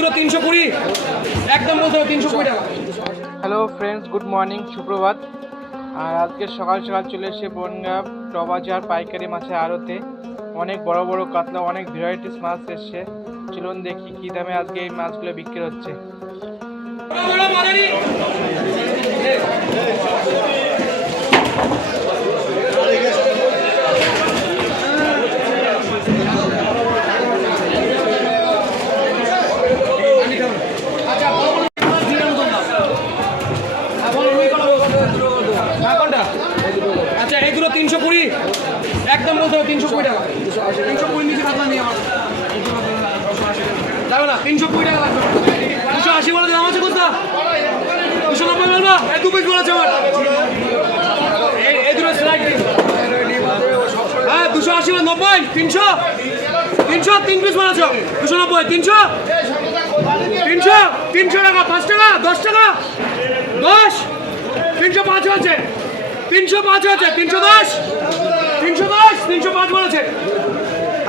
এগুলো 320 একদম বলতে হবে 320 টাকা। হ্যালো ফ্রেন্ডস, গুড মর্নিং, সুপ্রভাত। আর আজকে সকাল সকাল চলে এসে বনগাঁ টবাজার পাইকারি মাছের আড়তে অনেক বড় বড় কাতলা, অনেক ভ্যারাইটিস মাছ এসছে। চলুন দেখি কী দামে আজকে এই মাছগুলো বিক্রি হচ্ছে। আচ্ছা এগুলো 320 একদম বলতে হবে 320 টাকা। 320 নিচে থাকলে নিয়ে আমার যাবে না, 320 টাকা লাগবে। 280 বলে দাম আছে কোথা? 290 বলবা? এই দু পিস বলেছে আমার। এই দুটো স্লাইড দিন। হ্যাঁ 280 বলে 90 300 300 তিন পিস বলেছো 290 300 300 300 টাকা 5 টাকা 10 টাকা 10 305 আছে 305 আছে 310 310 305 বলেছে।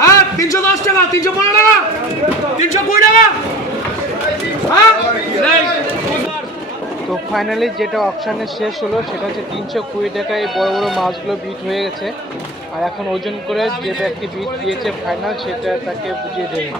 হ্যাঁ 310 টাকা 315 টাকা 320 টাকা। হ্যাঁ তো ফাইনালি যেটা অকশানে শেষ হলো সেটা হচ্ছে 320 টাকায় বড় বড় মাছগুলো বিট হয়ে গেছে। আর এখন ওজন করে যে ব্যক্তি বিট দিয়েছে ফাইনাল, সেটা তাকে বুঝিয়ে দেবে।